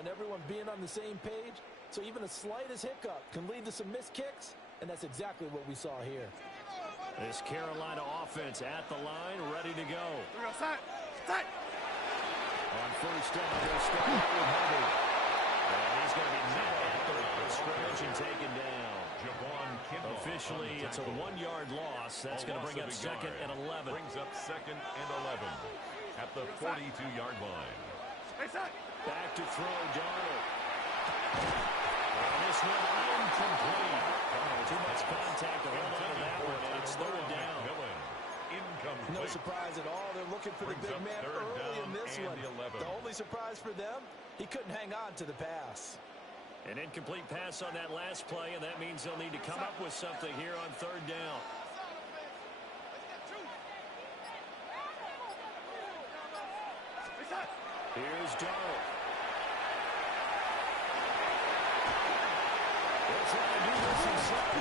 on everyone being on the same page, so even the slightest hiccup can lead to some missed kicks, and that's exactly what we saw here. This Carolina offense at the line, ready to go. Set. On first down, they'll start out with Hubbard. And he's going to be met at the line of scrimmage and taken down. Officially, it's a 1-yard loss. That's going to bring up second and 11. Brings up second and 11 at the 42-yard line. Back to throw, Darnold. And this one incomplete. Too much contact to hold on to that one, and it's third down. No surprise at all. They're looking for the big man early in this one. The only surprise for them, he couldn't hang on to the pass. An incomplete pass on that last play, and that means they'll need to come up with something here on third down. Here's Darnold. They'll try to do this himself.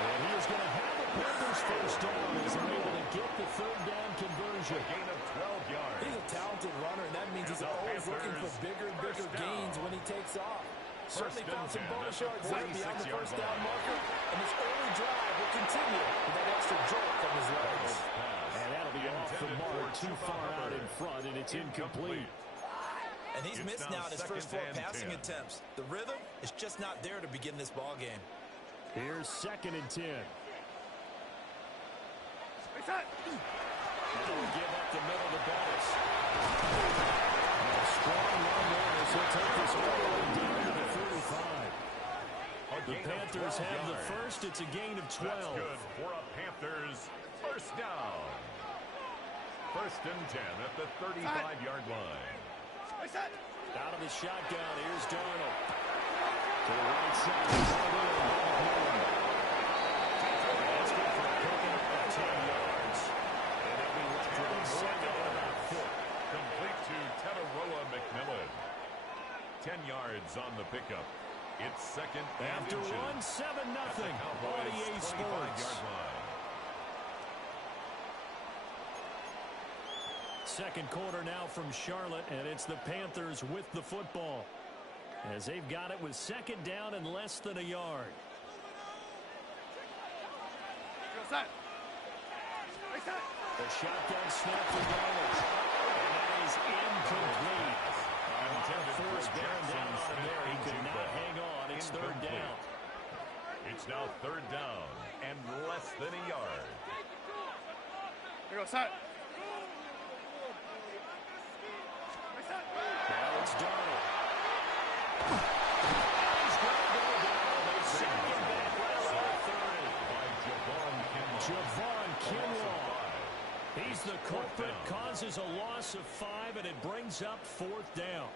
And he is going to have the Panthers first down as they're able to get the third down conversion. A gain of 12 yards. He's a talented runner, and that means he's always looking for bigger and bigger gains when he takes off. Certainly found some bonus yards there beyond the first down marker, and this early drive will continue with that extra jolt from his legs. And that'll be off the mark, too far out in front, and it's incomplete. And he's missed now in his first 4 passing attempts. The rhythm is just not there to begin this ball game. Here's second and 10. Now we give up the middle to Bettis. Strong run there as he'll take this all the way down to the 35. The Panthers have the first. It's a gain of 12. That's good for a Panthers first down. First and 10 at the 35-yard line. Out of the shotgun, here's Darnold. To the right side. That's good for picking up 10 yards. And they'll be left with a second and about 4. Complete to Tataroa McMillan. 10 yards on the pickup. It's second and after one, 7-0 on EA Sports. Second quarter now from Charlotte, and it's the Panthers with the football as they've got it with second down and less than a yard. The shotgun snap to Darnold, and that is incomplete. Force bearing down on him there. He could not hang on. It's third down. It's now third down and less than a yard. Now it's Darnold. He's going to go down. They sack him back right at 30. Javon Kinlaw. He's the culprit, causes a loss of 5, and it brings up fourth down.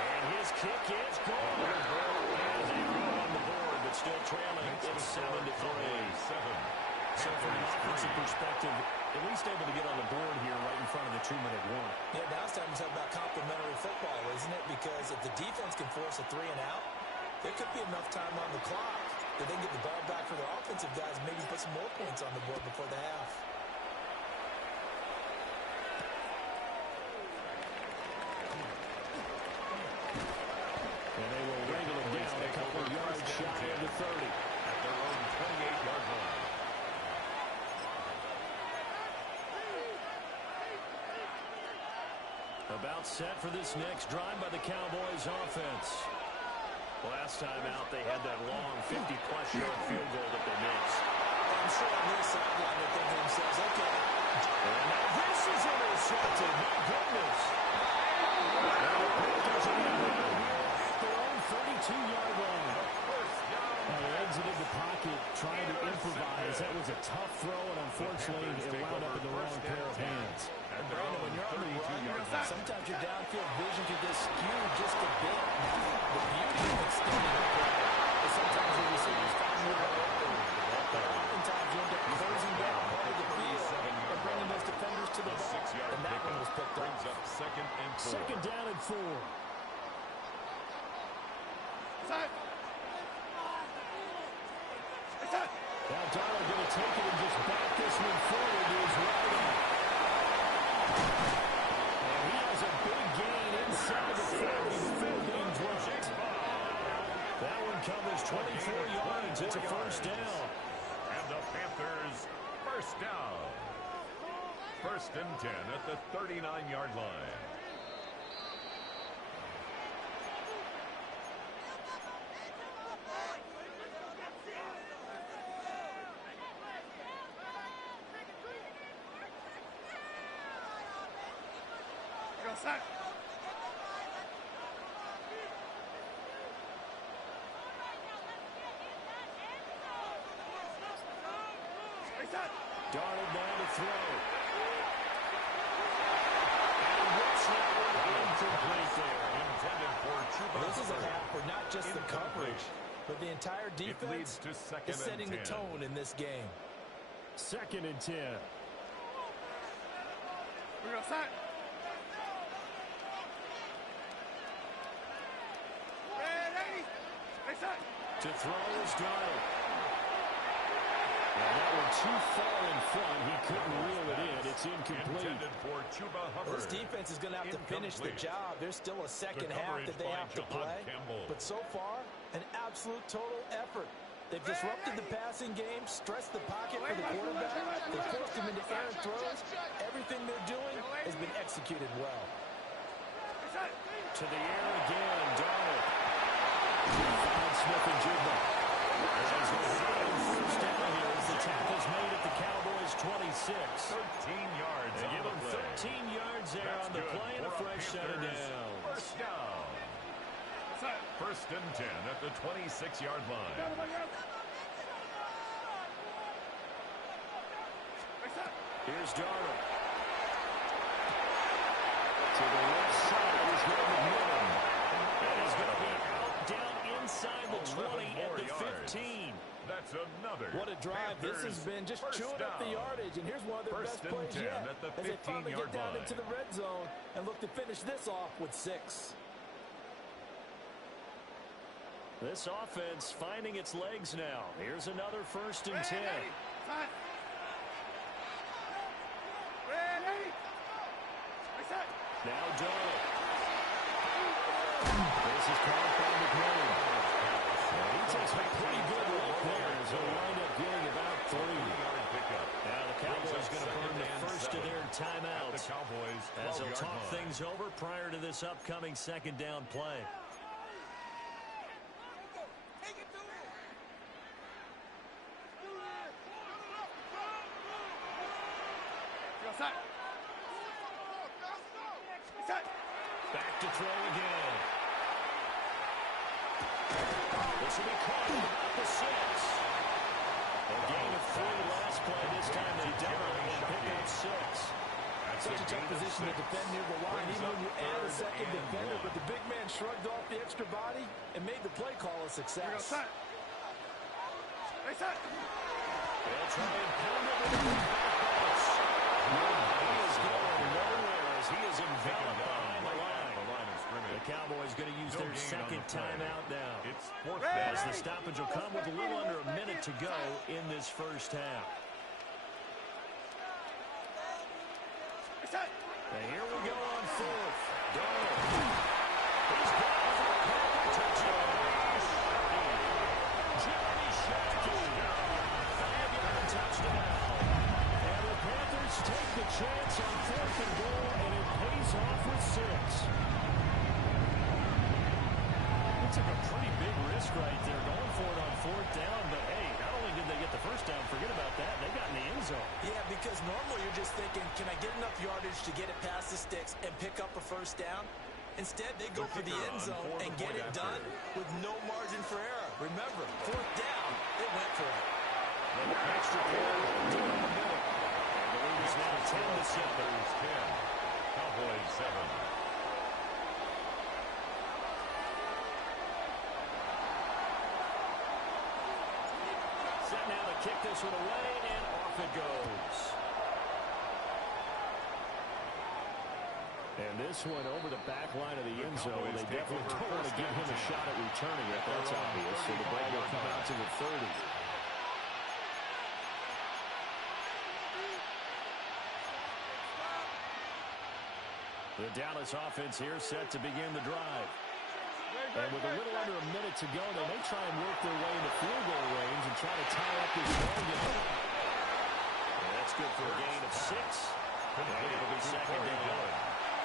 And his kick is gone. And they are on the board, but still trailing. It's 7-3. So from an offensive perspective, at least able to get on the board here right in front of the 2-minute warning. Yeah, now it's time to talk about complementary football, isn't it? Because if the defense can force a 3-and-out, there could be enough time on the clock that they can get the ball back for their offensive guys and maybe put some more points on the board before the half. And they will wrangle it down a couple of yards shy of the 30. At their own 28-yard line. About set for this next drive by the Cowboys offense. Last time out, they had that long 50-plus yard field goal that they missed. I'm sure on their sideline they're thinking to themselves, okay. And now this is intercepted. My goodness. And the Panthers are going to here at their own 32-yard line. They exited the pocket trying to improvise. That was a tough throw, and unfortunately, it wound up in the wrong pair of hands. And Brandon, when you're on the run, sometimes your downfield vision can get skewed just a bit. The beauty of extending the play is sometimes when receivers find you open, but oftentimes you end up closing down part of the field and bringing those defenders to the ball. And that one was picked up. Second and 4. Second down and 4. Now Darnold going to take it and just back this one forward to his right. First and 10 at the 39-yard line. Darnold now to throw. This is a half for not just the coverage, but the entire defense is setting the tone in this game. 2nd and 10. To throw is Darnold. And that one too far in front. He couldn't reel it in. It's incomplete. This defense is going to have to finish the job. There's still a second half that they have to play. But so far, an absolute total effort. They've disrupted the passing game, stressed the pocket for the quarterback. They've forced him into errant throws. Everything they're doing has been executed well. To the air again, Darnold. Finds Smith and Jigba. First down here as the tackle's made at the Cowboys' 26. 13 yards. They give him 13 yards there on the play and a fresh set of downs. First down. First and 10 at the 26-yard line. Here's Darnold. To the left side is going McMillan. And he's going to be out down inside the 20 at the 15. That's another. What a drive. This has been just chewing up the yardage. And here's one of their best plays yet as they finally get down into the red zone and look to finish this off with 6. This offense finding its legs now. Here's another 1st and 10. Now Darnold. This is caught by McMillan. He takes a pretty good look there as he'll wind up getting about 3. Now the Cowboys going to burn the first of their timeouts as they'll talk things over prior to this upcoming 2nd down play. Back to throw again. This will be caught at the 6. A gain of 3 last play. This time they double and pick up 6. Such a tough position to defend near the line, even when you add a second defender. But the big man shrugged off the extra body and made the play call a success. They'll try and pound it with a big back pass. He is going nowhere as he is enveloped behind the line. The Cowboys going to use their 2nd timeout now. As the stoppage will come with a little under a minute to go in this first half. And here we go on 4th. Darnold. He's got a touchdown. Johnny Shefty. 5-yard touchdown. And the Panthers take the chance on 4th and goal, and it pays off with 6. They took a pretty big risk right there going for it on 4th down, but hey, not only did they get the first down, forget about that, they got in the end zone. Yeah, because normally you're just thinking, can I get enough yardage to get it past the sticks and pick up a first down? Instead, they go for the end zone and get it done with no margin for error. Remember, 4th down, they went for it. Extra point down the middle. And the lead is now 10-7. Cowboys 7. Set now to kick this one away, and off it goes. And this one over the back line of the end zone. They definitely don't want to give him a shot at returning it. That's obvious. So the ball will come out to the 30. The Dallas offense here set to begin the drive. And with a little under a minute to go, they may try and work their way into field goal range and try to tie up this ball game. And that's good for a gain of 6. And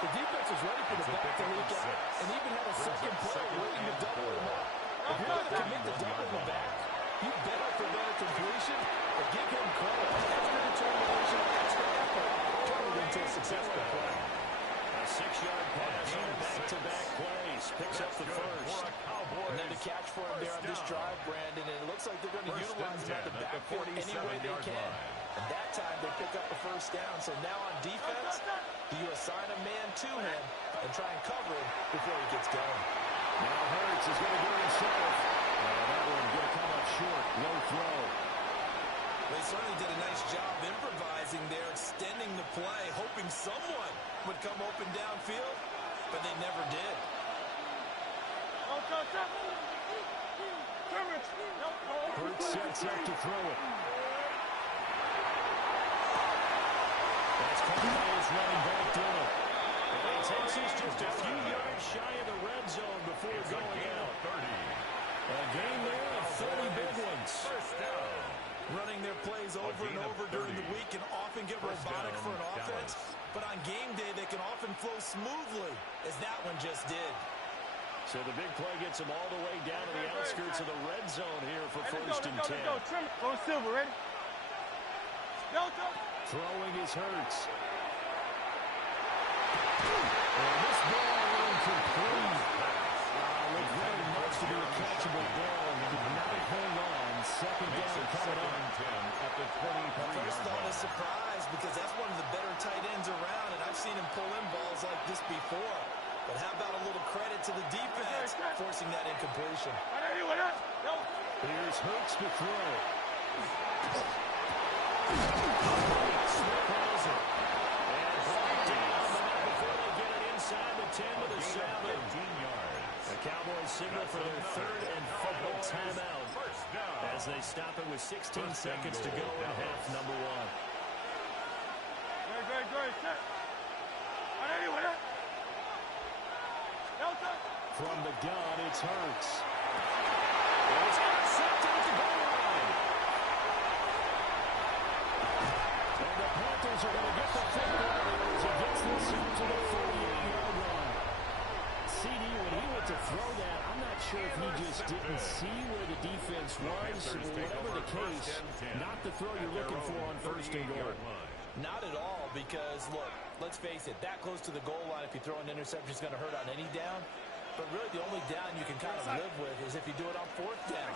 The defense was ready for the back to leak out and even had a second play waiting to double him up. If you're going to commit to doubling the back, you better prevent a completion or give him credit. Extra determination, extra effort, turn it into a successful play. A 6-yard pass on back-to-back plays. Picks up the first. And then the catch for him there on this drive, Brandon, and it looks like they're going to utilize him at the backfield any way they can. And that time they pick up the first down. So now on defense, you assign a man to him and try and cover him before he gets going. Now Hurts is going to do it himself. That one going to come up short. Low throw. They certainly did a nice job improvising there, extending the play, hoping someone would come open downfield, but they never did. Hurts sets up to throw it. That's Cardinals running back Dillon. And it takes us just a few yards shy of the red zone before going out. A game there of 30 big ones. First down. Running their plays over and over during the week can often get robotic for an offense, but on game day they can often flow smoothly, as that one just did. So the big play gets him all the way down to the outskirts of the red zone here for first and 10. Go silver, ready? Throwing his Hurts. And this ball incomplete. Looked very much to be a catchable ball. Could not hang on. Second down coming up. At the 23-yard First thought line. is surprise because that's one of the better tight ends around, and I've seen him pull in balls like this before. But how about a little credit to the defense forcing that incompletion? Here's Hurts to throw. Smith has it. And blocked down before they get it inside the 10 to the 7. 15 yards. The Cowboys signal for their third and final timeout as they stop it with 16 seconds to go in half number one. From the gun, it's Hurts. And it's intercepted at the goal line. And the Panthers are going to get the football as it gets themselves to the 48-yard line. CD, when he went to throw that, I'm not sure if he just didn't see where the defense was, or whatever the case, not the throw you're looking for on first and goal. Not at all, because, look, let's face it, that close to the goal line, if you throw an interception, is going to hurt on any down. But really, the only down you can kind of live with is if you do it on fourth down.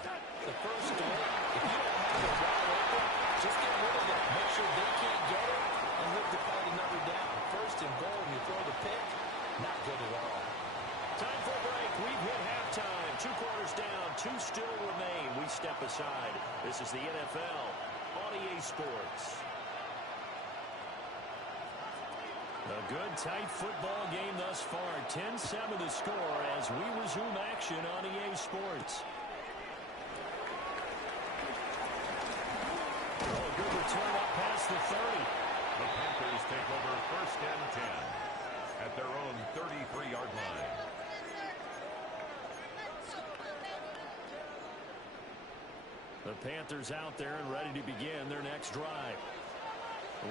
The first down, if you don't have it wide open, just get rid of it. Make sure they can't get it and live to fight another down. First and goal, and you throw the pick, not good at all. Time for a break. We've hit halftime. 2 quarters down. 2 still remain. We step aside. This is the NFL on EA Sports. A good, tight football game thus far. 10-7 the score as we resume action on EA Sports. Oh, good return up past the 30. The Panthers take over first and 10 at their own 33-yard line. The Panthers out there and ready to begin their next drive.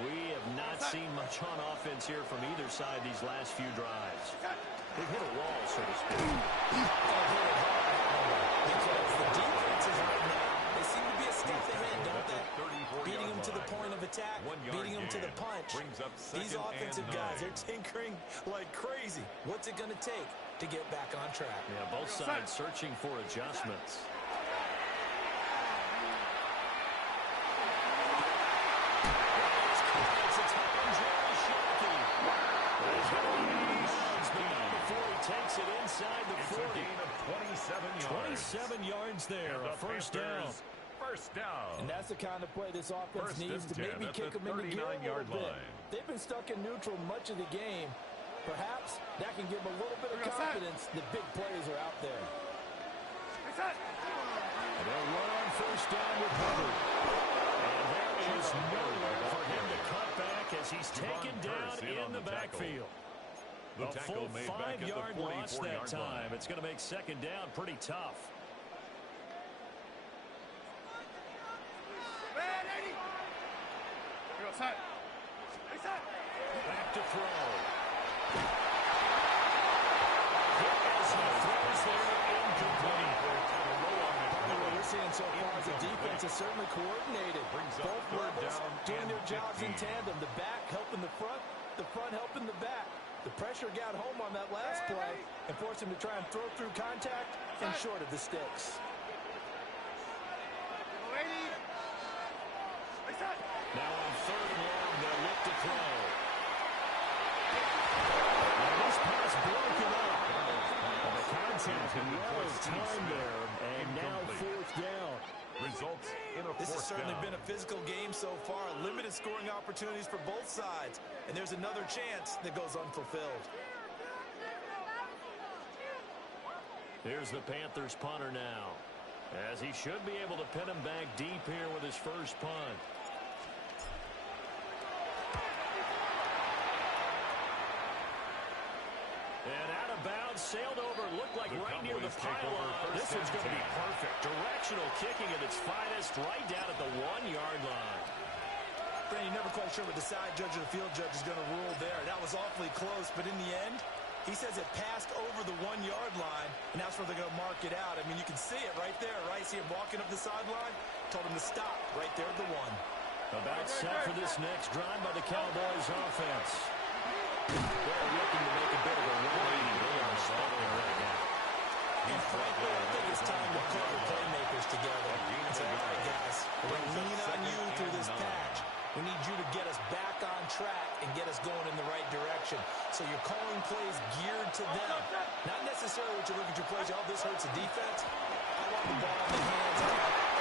We have not seen much on offense here from either side these last few drives. They've hit a wall, so to speak. Because the defenses right now, they seem to be a step ahead, don't they? Beating them to the point of attack, beating them to the punch. These offensive guys, they're tinkering like crazy. What's it going to take to get back on track? Yeah, both sides searching for adjustments. Takes it inside the 40. It's a gain of 27 27 yards. yards there, a first down. First down. And that's the kind of play this offense First needs and to 10 maybe at kick the them into gear a little 39-yard bit. line. They've been stuck in neutral much of the game. Perhaps that can give them a little bit of confidence. The big plays are out there. And they'll run on first down with Hubbard. And there is nowhere for him to cut back as he's taken down in the backfield. The A full tackle made back at the 5-yard loss that 44-yard time. line. It's going to make second down pretty tough. Back to throw. certainly coordinated. Both levels doing their jobs in tandem. The back helping the front helping the back. The pressure got home on that last play and forced him to try and throw through contact and short of the sticks. Now on 3rd and long, they'll look to throw. And this pass broken up. And the contact well timed there. And now 4th down. Results in a 4th down. This has certainly been a physical game so far. Limited scoring opportunities for both sides. And there's another chance that goes unfulfilled. Here's the Panthers punter now, as he should be able to pin him back deep here with his first punt. And out of bounds, sailed over, looked like right near the pylon. This one's going to be perfect. Directional kicking at its finest, right down at the 1-yard line. Brandon, you're never quite sure what the side judge or the field judge is going to rule there. That was awfully close, but in the end, he says it passed over the 1-yard line, and that's where they're going to mark it out. I mean, you can see it right there, right? See him walking up the sideline? Told him to stop right there at the 1. About set for this next drive by the Cowboys offense. They're looking to make a bit of a 180. They are stumbling right now. And frankly, I think it's time to call the playmakers together and say, all right, guys, we're going to lean on you through this patch. We need you to get us back on track and get us going in the right direction. So you're calling plays geared to them. Not necessarily what you look at your plays, oh, this hurts the defense. I want the ball in the hands of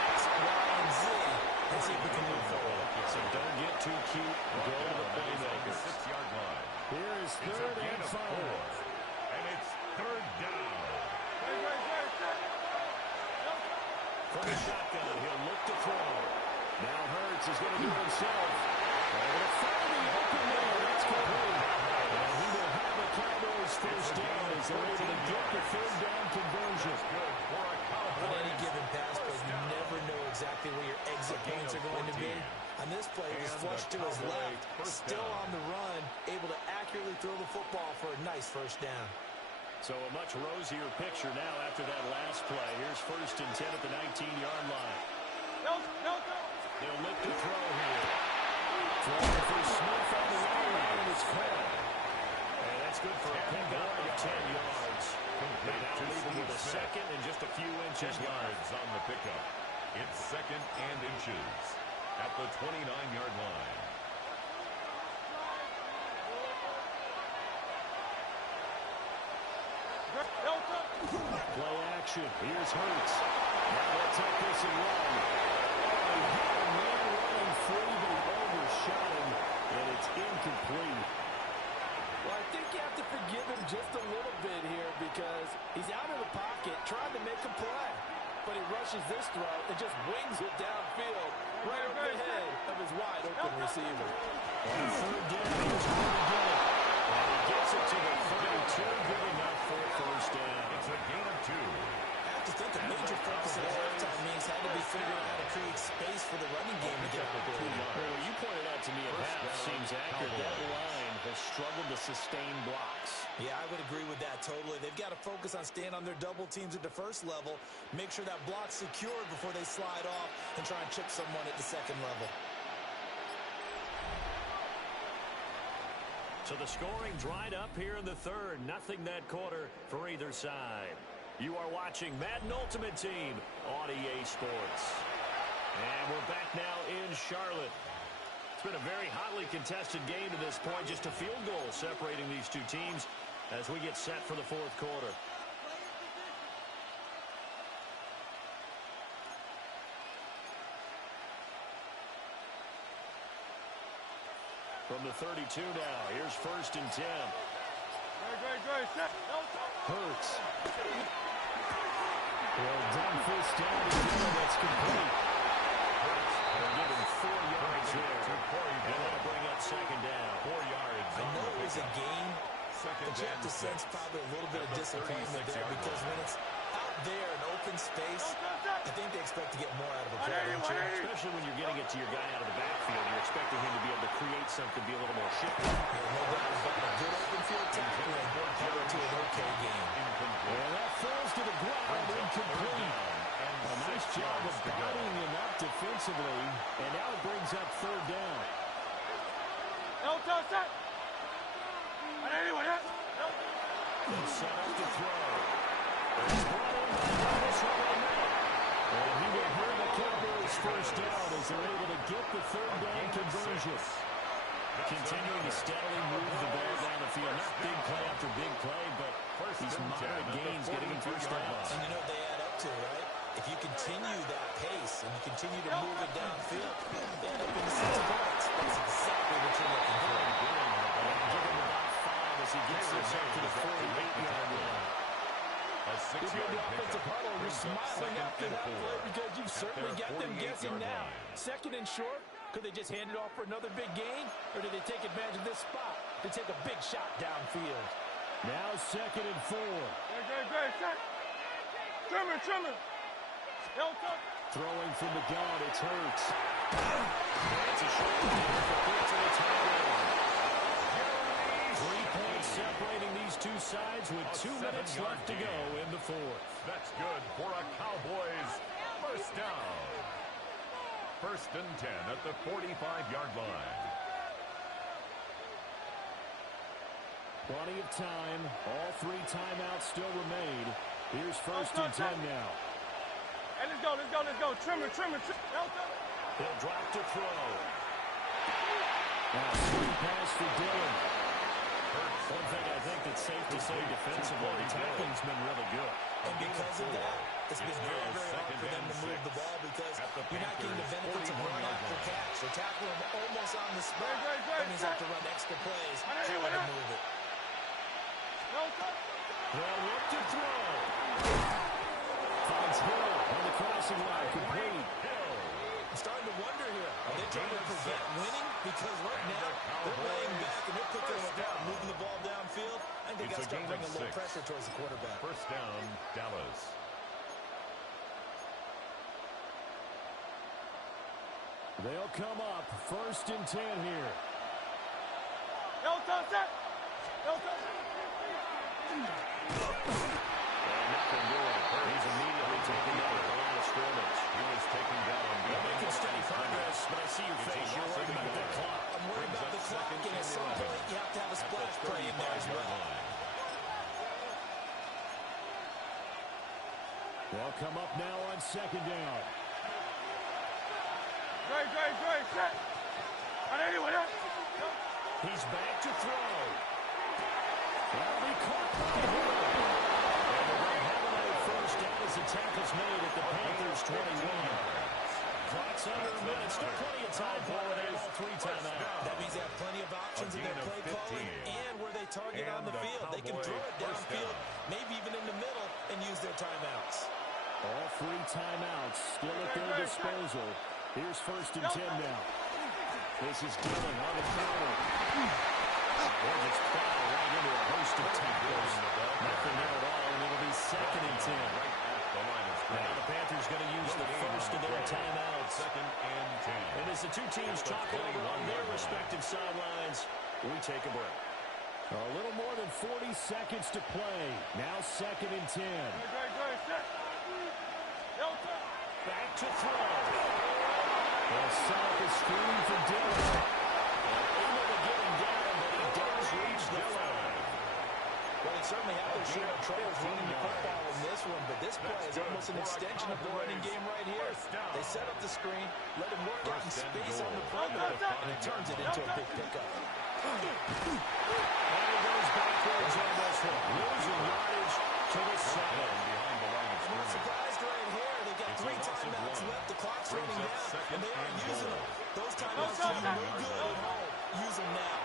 X, Y, and Z and see if we can move forward. So don't get too cute. Go to the playmakers. 6-yard line. Here is 3rd and 5. And it's 3rd down. From the shotgun, he'll look to throw. Now Hurts is going to do it himself. Able to find the open man. That's complete. And he will have a Cowboys first down as they're able to get the 3rd down conversion. On any given pass play, you never know exactly where your exit points are going to be. On this play, it was flushed to his left, still on the run, able to accurately throw the football for a nice first down. So a much rosier picture now after that last play. Here's 1st and 10 at the 19-yard line. They'll look to throw here. Throwing for Smith on the line, and it's caught. And that's good for a pickup of 10 yards. They now leave him with a 2nd and just a few inches yards on the pickup. It's 2nd and inches at the 29-yard line. Play action. Here's Hurts. Now they'll take this and run. Oh, he had a man running free, but he overshot him, and it's incomplete. Well, I think you have to forgive him just a little bit here because he's out of the pocket trying to make a play. But he rushes this throw and just wings it downfield right over the head of his wide-open receiver. On 3rd down, here's where to get it. And he gets it to the 32, good enough for a first down. It's a gain of 2. I have to think a major focus of the halftime means had to be figuring out how to create space for the running game to get up the field. Well, you pointed out to me at half seems accurate. That line has struggled to sustain blocks. Yeah, I would agree with that totally. They've got to focus on staying on their double teams at the first level, make sure that block's secured before they slide off and try and chip someone at the second level. So the scoring dried up here in the 3rd. Nothing that quarter for either side. You are watching Madden Ultimate Team on EA Sports. And we're back now in Charlotte. It's been a very hotly contested game to this point. Just a field goal separating these two teams as we get set for the 4th quarter. From the 32 now, here's 1st and 10. Hurts. Well done, first down. That's complete. They're given 4 yards there. And that'll bring up 2nd down. 4 yards. I know it was a game, but you have to sense probably a little bit of disappointment there because when it's out there in open space, I think they expect to get more out of a play, don't you? Especially when you're getting it to your guy out of the backfield. You're expecting him to be able to create something, be a little more shifty. Yeah, no doubt about a good open field tackle and to an okay game. And that falls to the ground, incomplete. A nice job of bodying him up defensively. He's set up to throw. He's brought in by Davis over the middle. And he will bring the Cowboys first down as they're able to get the third down conversion. Continuing to steadily move the ball down the field. Not big play after big play, but these moderate gains getting him first downs. And you know what they add up to, right? If you continue that pace and you continue to move it downfield, they end up in 6 points. That's exactly what you're looking for. Give him about 5 as he gets this up to the 48-yard line. If you're the offensive huddle, you're smiling after that play because you've certainly got them guessing now. Second and short, could they just hand it off for another big gain? Or do they take advantage of this spot to take a big shot downfield? Now second and 4. Trimmer. Throwing from the gun, it's Hurts. It's a short to the touchdown. 3 points separating these two sides with 2 minutes left to go in the fourth. That's good for a Cowboys first down. First and 10 at the 45-yard line. Plenty of time. All 3 timeouts still remain. Here's first and 10 now. Hey, let's go. Trimmer. He'll drop to throw. Now, screen pass for Dillon. One thing I think that's safe to say defensively, the tackling's been really good. And because of that, it's been very, very hard for them to move the ball because you're not getting the benefits of run after catch. They're tackling them almost on the spot. That means they have to run extra plays to move it. They'll look to throw. Finds Hill on the crossing line, complete. I'm starting to wonder here, are they trying to prevent winning? Because right now, they're laying back and they're picking them apart, moving the ball downfield. I think they got to start bringing a little pressure towards the quarterback. First down, Dallas. They'll come up first and 10 here. Nothing doing. He's immediately taken down at the line of scrimmage. He was taken down. You're making steady progress, but I see your face. You're worried about that clock. I'm worried about the clock, and at some point, you have to have a splash play in there as well. They'll come up now on second down. Set. He's back to throw. That'll be caught by Hill. And they're going to have another first down as the tackle's made at the Panthers' 21. Clock's under a minute. Still plenty of time for it. They all 3 timeouts. That means they have plenty of options in their play calling and where they target on the field. They can throw it downfield, maybe even in the middle, and use their timeouts. All 3 timeouts still at their disposal. Here's first and 10 now. This is Dillon on the counter. Or just plow right into a host of tackles. Nothing there at all, and it'll be second and 10. Now the Panthers going to use the first of their timeouts. Second and 10. And as the two teams talk it over on their respective sidelines, we take a break. A little more than 40 seconds to play. Now second and 10. Back to throw. They'll set up a screen for Dillon. Able to get him down, but he does reach the 5. Well, they certainly have their share of troubles running the football in this one, but this play is almost an extension of the running game right here. They set up the screen, let him work out in space on the perimeter, and it turns it into a big pickup. And he goes backwards on this one, losing yardage to the 7. I'm not surprised right here. They've got 3 timeouts left. The clock's running down, and they are using them. Those timeouts do you no good at home. Use them now.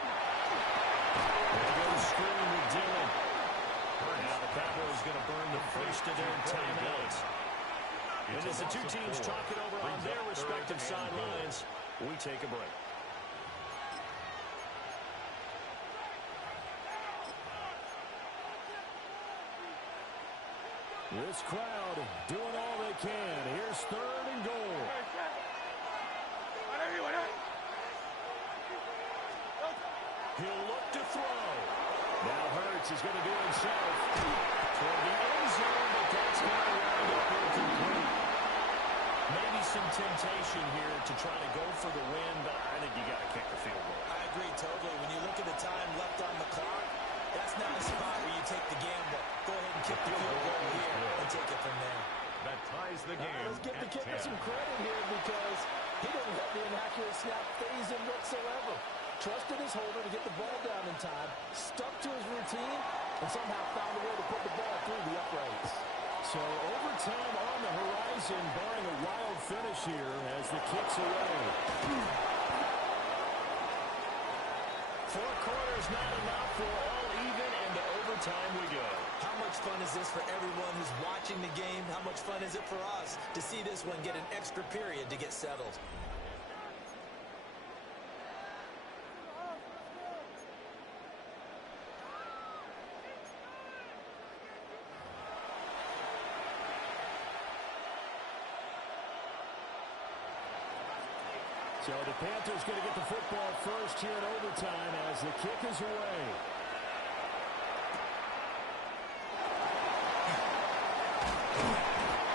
There goes screen with Dillon. Now the Cowboys going to burn the first of their timeouts. And as the two teams talk it over on their respective sidelines, we take a break. This crowd doing all they can. Here's third and goal. He'll look to throw. Now Hurts is going to do it himself. Toward the end zone, but that's going to wind up incomplete. Maybe some temptation here to try to go for the win, but I think you got to kick the field goal. I agree totally. When you look at the time left on the clock, that's not a spot where you take the gamble. Go ahead and kick the field goal here and take it from there. That ties the game. Let's give the kicker 10. some credit here because he didn't let the inaccurate snap phase him whatsoever. Trusted his holder to get the ball down in time, stuck to his routine, and somehow found a way to put the ball through the uprights. So overtime on the horizon, barring a wild finish here as the kick's away. 4 quarters not enough for all even, and to overtime we go. How much fun is this for everyone who's watching the game? How much fun is it for us to see this one get an extra period to get settled? So the Panthers going to get the football first here in overtime as the kick is away.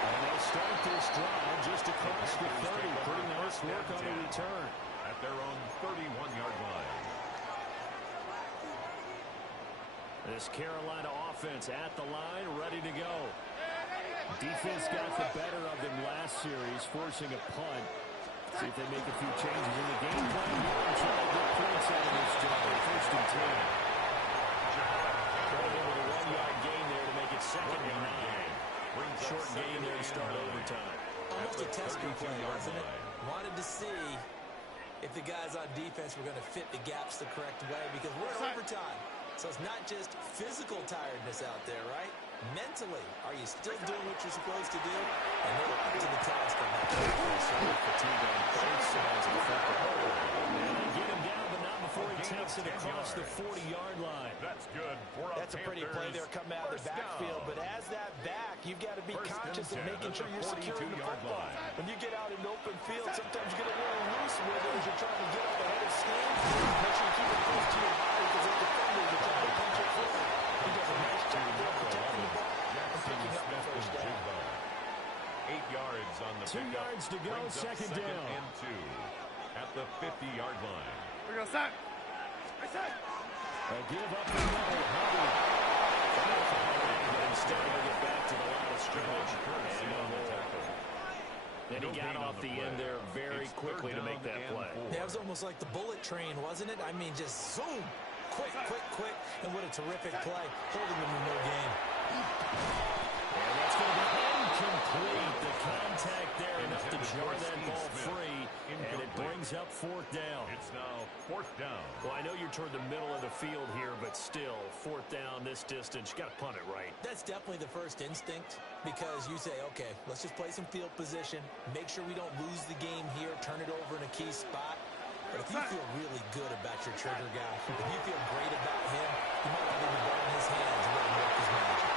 And they start this drive just across the 30. Pretty nice work on the return. At their own 31-yard line. This Carolina offense at the line, ready to go. Defense got the better of them last series, forcing a punt. See if they make a few changes in the game plan here and try to get points out of this drive. First and 10. Throwing with a 1-yard gain there to make it 2nd and 9. Short gain there to start overtime. Almost a test play, wasn't it? Wanted to see if the guys on defense were going to fit the gaps the correct way because we're in overtime. So it's not just physical tiredness out there, right? Mentally, are you still doing what you're supposed to do? And they're up to the task of that. Fatigue on both sides of the football. And they get him down, but not before he takes it across the 40-yard line. That's good for a That's a pretty play there coming out of the backfield. But as that back, you've got to be conscious of making sure you're securing the football. When you get out in open field, sometimes you get a little loose with it as you're trying to get up ahead of steam. Make sure you keep it close to your body because those defenders are trying to punch it forward. He does a nice job there protecting the ball and picking up the first down. 8 yards on the 2 yards to go, second down. And 2 at the 50-yard line. We're going to sack. I sack. A give up the middle. Hardy. Instead of get back to the line of scrimmage. And on the tackle. Then he got off the end there very quickly to make that play. Yeah, it was almost like the bullet train, wasn't it? I mean, just zoom. Quick, quick, quick. And what a terrific play. Holding them in no gain. And that's going to be incomplete. The contact there enough to jar that ball free. And it brings up 4th down. It's now 4th down. Well, I know you're toward the middle of the field here, but still, 4th down this distance. You got to punt it right. That's definitely the first instinct because you say, okay, let's just play some field position. Make sure we don't lose the game here. Turn it over in a key spot. But if you feel really good about your trigger guy, if you feel great about him, you might not even burn his hands and let him work his magic.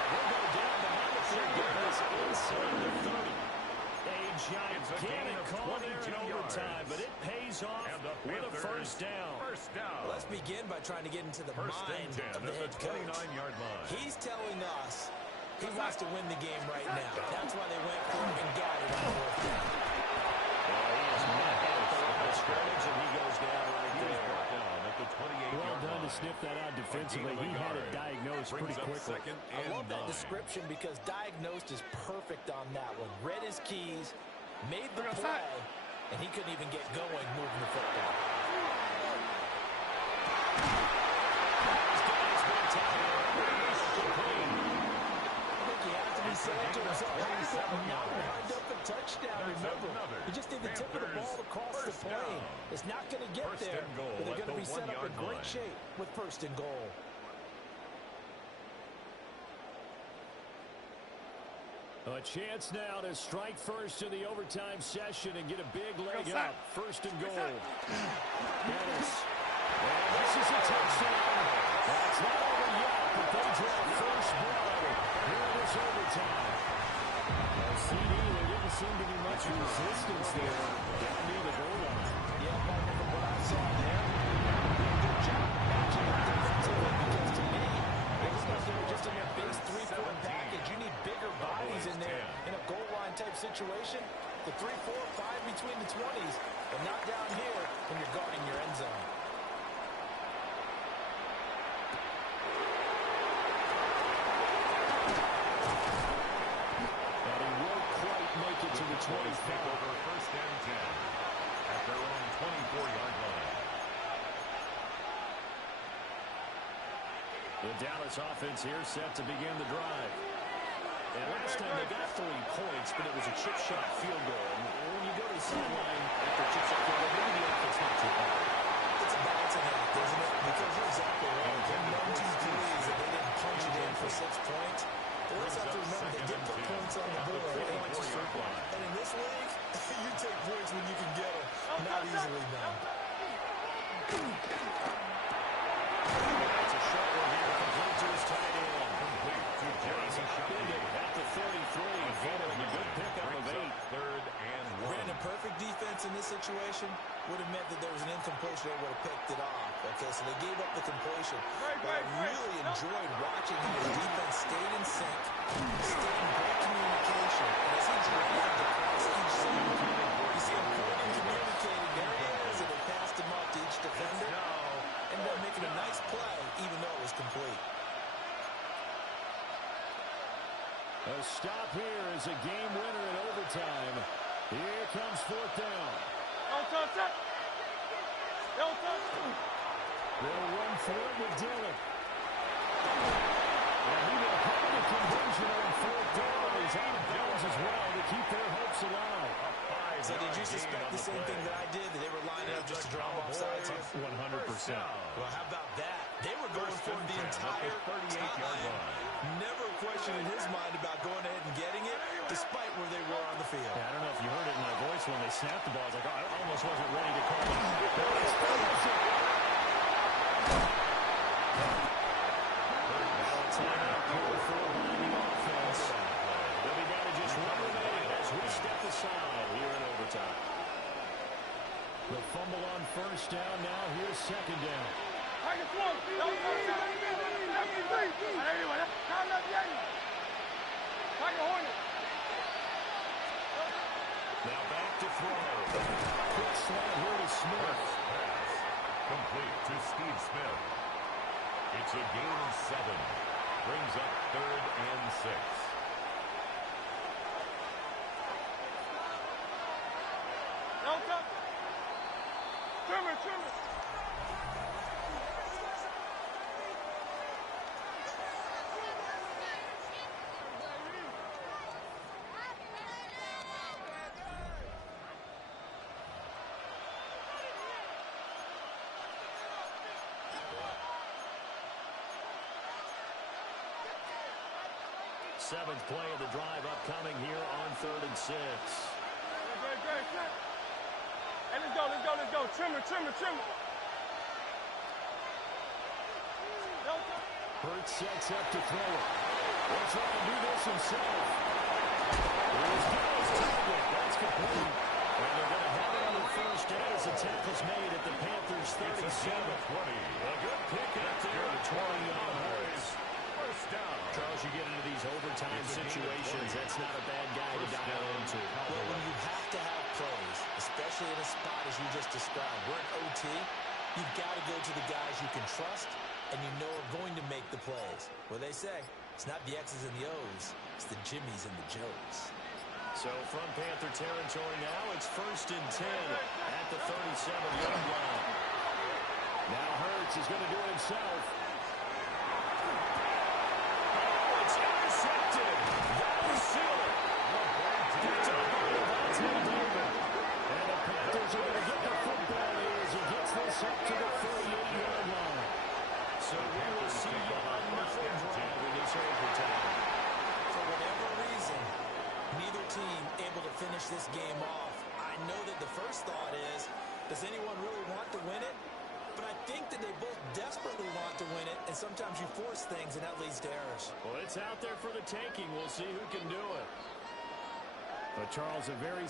We'll go down behind the 30. Inside the 30. A gigantic call there in overtime, but it pays off with a first down. First down. Let's begin by trying to get into the mind of the head coach. 29-yard line. He's telling us he wants to win the game right now. That's why they went for it and got it on 4th down. Scrimmage, and he goes down right there. At the 28-yard Well done line. to sniff that out defensively. He had it diagnosed pretty quickly. I love that description because diagnosed is perfect on that one. Read his keys, made the play, and he couldn't even get going moving the football. Saying to himself, now wind up a touchdown. Remember, you just need the tip of the ball across the plane. It's not going to get there, but they're going to be set up in great shape with 1st and goal. A chance now to strike first in the overtime session and get a big leg up. 1st and goal. Dennis. And this is a touchdown. That's not over yet, but they draw first blood here in this overtime. CD, there didn't seem to be much resistance there down near the goal line. Yeah, partner, from what I saw there, good job matching up defensively because to me, it was like they were just in their base 3-4 package. You need bigger bodies in there in a goal line type situation. situation, the 3, 4, 5 between the 20s, but not down here when you're guarding your end zone. And he won't quite make it to the 25. Take over first and 10 at their own 24-yard line. The Dallas offense here set to begin the drive. And last time they got 3 points, but it was a chip shot field goal. And when you go to the sideline after a chip shot field goal, maybe the offense not too bad. It's a balancing act, isn't it? Because you're exactly right. They're 1, 2, 3s, and they didn't punch it in for 6 points. They also have to remember they did put points on the board. And in this league, you take points when you can get them. Not easily done. It's a short one here, complete to his tight end. Complete to James At the 33, following a good pickup of 8. Third and 1. Brandon, perfect defense in this situation would have meant that there was an incompletion. They would have picked it off. Okay, so they gave up the completion. But I really enjoyed watching how the defense stayed in sync, stayed in great communication. And as he drove across each zone, you see him pointing, communicating. There he is, and they passed him off to each defender. Ended up making a nice play, even though it was complete. A stop here is a game winner in overtime. Here comes 4th down. They'll run for it with Dillon. And he will have a conversion on 4th down. He's out of bounds as well to keep their hopes alive. So did you suspect the same thing that I did, that they were lining up just to draw off sides? 100%. Well, how about that? They were going for it the entire 38-yard line. Never a question in his mind about going ahead and getting it, despite where they were on the field. Yeah, I don't know if you heard it in my voice when they snapped the ball. I was like, oh, I almost wasn't ready to call it. They'll be down to just 1 remaining as we step aside here in overtime. The fumble on 1st down. Now here's 2nd down. Now back to throw. Quick slant here to Smith. Pass complete to Steve Smith. It's a gain of 7. Brings up 3rd and 6. Trimmer. Seventh play of the drive upcoming here on 3rd and 6. Great. Hey, let's go. Trimmer. Hurts sets up to throw it. Will try to do this himself. Here's Tablet. That's complete. And they're going to have it on the 1st down as the tackle's made at the Panthers' 37. A good pick up there at 20 on Hurts. First down. Charles, you get into these overtime situations, that's not a bad guy to dial into. Well, when you have to have plays, especially in a spot as you just described, we're in OT, you've got to go to the guys you can trust and you know are going to make the plays. Well, they say, it's not the X's and the O's, it's the Jimmies and the Joes. So from Panther territory now, it's 1st and 10 at the 37-yard line. Now Hurts is going to do it himself. It's intercepted. That will seal it. Picked up by Devontae David. And the Panthers are going to get the football here as he gets this up to the 38-yard line. So we will see another drive in this overtime. For whatever reason, neither team able to finish this game off. I know that the first thought is, does anyone really want to win it? But I think that they both desperately want to win it, and sometimes you force things, and that leads to errors. Well, it's out there for the taking. We'll see who can do it. But, Charles, a very